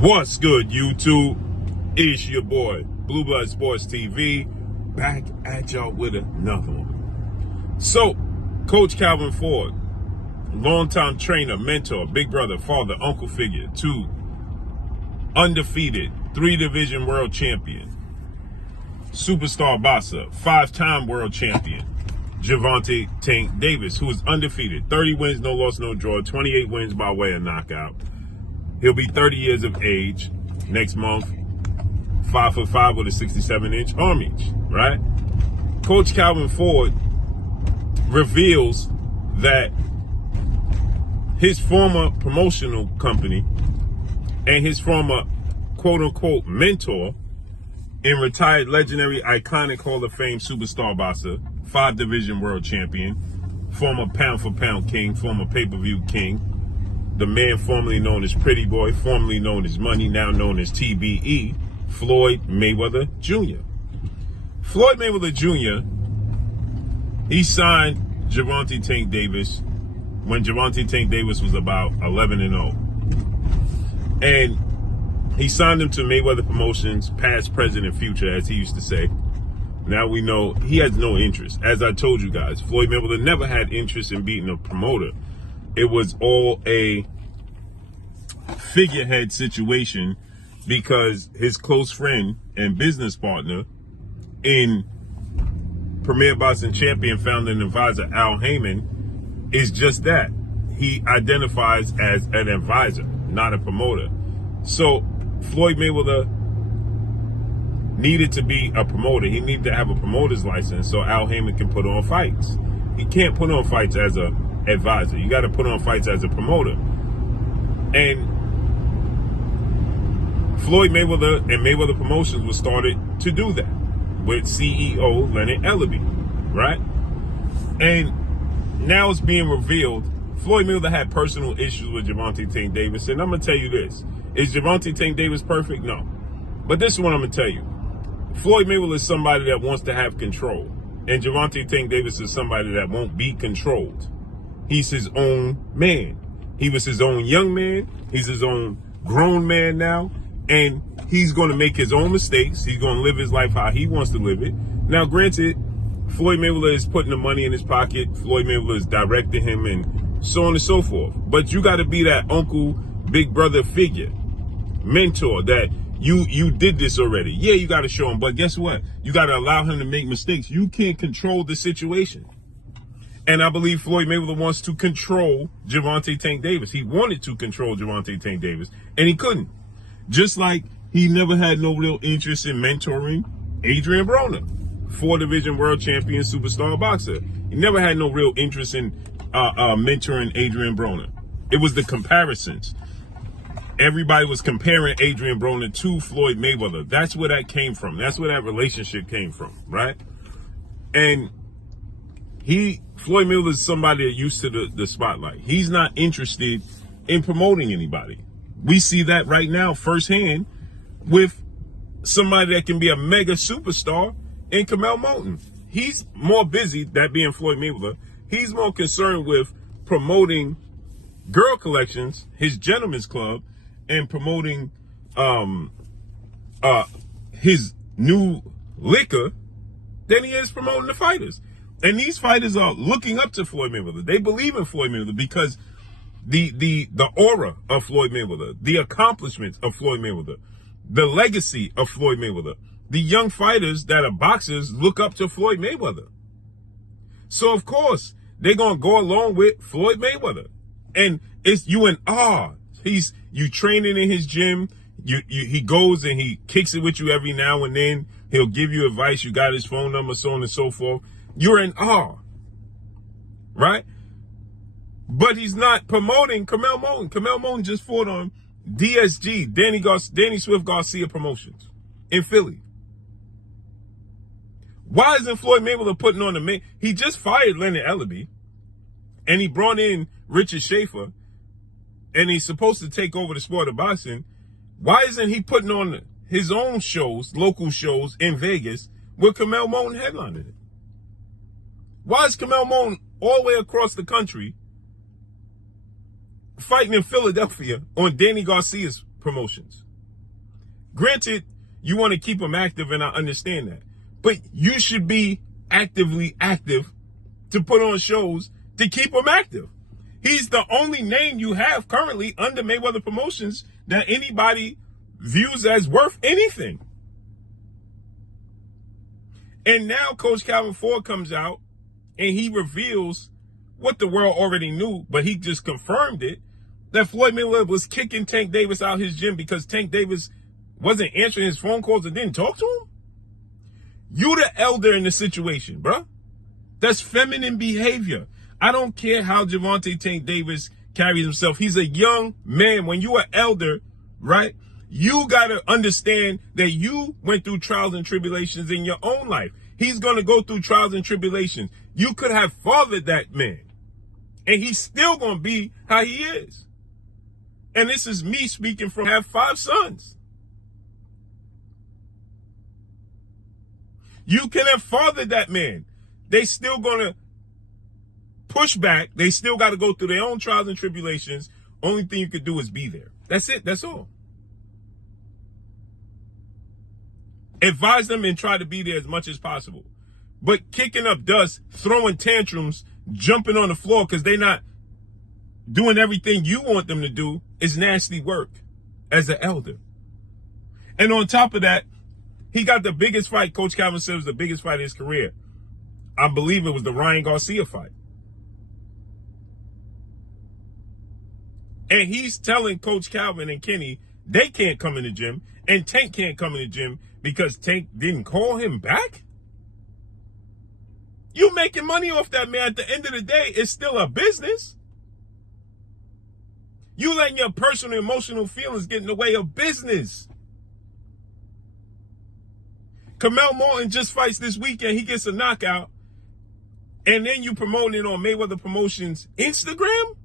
What's good, YouTube? It's your boy, Blue Blood Sports TV, back at y'all with another one. So, Coach Calvin Ford, longtime trainer, mentor, big brother, father, uncle figure, to undefeated 3-division world champion, superstar boxer, 5-time world champion, Gervonta Tank Davis, who is undefeated, 30 wins, no loss, no draw, 28 wins by way of knockout. He'll be 30 years of age next month, 5'5" with a 67-inch arm reach, right? Coach Calvin Ford reveals that his former promotional company and his former quote-unquote mentor and retired legendary iconic Hall of Fame superstar boxer, 5-division world champion, former pound-for-pound king, former pay-per-view king, the man formerly known as Pretty Boy, formerly known as Money, now known as TBE, Floyd Mayweather Jr. Floyd Mayweather Jr., he signed Gervonta Tank Davis when Gervonta Tank Davis was about 11-0. And he signed him to Mayweather Promotions, past, present, and future, as he used to say. Now we know he has no interest. As I told you guys, Floyd Mayweather never had interest in beating a promoter. It was all a figurehead situation because his close friend and business partner in Premier Boxing Champion, founder and advisor Al Heyman is just that. He identifies as an advisor, not a promoter. So Floyd Mayweather needed to be a promoter. He needed to have a promoter's license so Al Heyman can put on fights. He can't put on fights as a advisor. You got to put on fights as a promoter. And Floyd Mayweather and Mayweather Promotions was started to do that with CEO Leonard Ellaby, right? And now it's being revealed Floyd Mayweather had personal issues with Gervonta Tank Davis. And I'm going to tell you this. Is Gervonta Tank Davis perfect? No. But this is what I'm going to tell you. Floyd Mayweather is somebody that wants to have control. And Gervonta Tank Davis is somebody that won't be controlled. He's his own man. He was his own young man. He's his own grown man now. And he's going to make his own mistakes. He's going to live his life how he wants to live it. Now, granted, Floyd Mayweather is putting the money in his pocket. Floyd Mayweather is directing him and so on and so forth. But you got to be that uncle, big brother figure, mentor that you did this already. Yeah, you got to show him. But guess what? You got to allow him to make mistakes. You can't control the situation. And I believe Floyd Mayweather wants to control Gervonta Tank Davis. He wanted to control Gervonta Tank Davis, and he couldn't. Just like he never had no real interest in mentoring Adrian Broner, 4-division world champion superstar boxer. He never had no real interest in mentoring Adrian Broner. It was the comparisons. Everybody was comparing Adrian Broner to Floyd Mayweather. That's where that came from. That's where that relationship came from, right? And Floyd Mayweather is somebody that used to the spotlight. He's not interested in promoting anybody. We see that right now firsthand with somebody that can be a mega superstar in Curmel Moton. He's more busy, that being Floyd Mayweather, he's more concerned with promoting girl collections, his gentleman's club, and promoting his new liquor than he is promoting the fighters. And these fighters are looking up to Floyd Mayweather. They believe in Floyd Mayweather because the aura of Floyd Mayweather, the accomplishments of Floyd Mayweather, the legacy of Floyd Mayweather. The young fighters that are boxers look up to Floyd Mayweather. So of course, they're going to go along with Floyd Mayweather. And it's you in awe. You training in his gym. He goes and he kicks it with you every now and then. He'll give you advice. You got his phone number, so on and so forth. You're in awe, right? But he's not promoting Curmel Moton. Curmel Moton just fought on DSG, Danny Swift Garcia Promotions in Philly. Why isn't Floyd Mayweather putting on the main? He just fired Leonard Ellaby, and he brought in Richard Schaefer, and he's supposed to take over the sport of boxing. Why isn't he putting on his own shows, local shows in Vegas, with Curmel Moton headlining it? Why is Curmel Moton all the way across the country fighting in Philadelphia on Danny Garcia's promotions? Granted, you want to keep him active, and I understand that. But you should be actively active to put on shows to keep him active. He's the only name you have currently under Mayweather Promotions that anybody views as worth anything. And now Coach Calvin Ford comes out and he reveals what the world already knew, but he just confirmed it, that Floyd Mayweather was kicking Tank Davis out his gym because Tank Davis wasn't answering his phone calls and didn't talk to him. You the elder in the situation, bro. That's feminine behavior. I don't care how Gervonta Tank Davis carries himself. He's a young man. When you are elder, right, you got to understand that you went through trials and tribulations in your own life. He's going to go through trials and tribulations. You could have fathered that man, and he's still going to be how he is. And this is me speaking from, I have 5 sons. You can have fathered that man. They still going to push back. They still got to go through their own trials and tribulations. Only thing you could do is be there. That's it. That's all. Advise them and try to be there as much as possible. But kicking up dust, throwing tantrums, jumping on the floor because they're not doing everything you want them to do is nasty work as an elder. And on top of that, he got the biggest fight. Coach Calvin said was the biggest fight of his career. I believe it was the Ryan Garcia fight. And he's telling Coach Calvin and Kenny they can't come in the gym, and Tank can't come in the gym because Tank didn't call him back? You making money off that, man. At the end of the day, it's still a business. You letting your personal, emotional feelings get in the way of business. Curmel Moton just fights this weekend. He gets a knockout. And then you promoting it on Mayweather Promotions Instagram?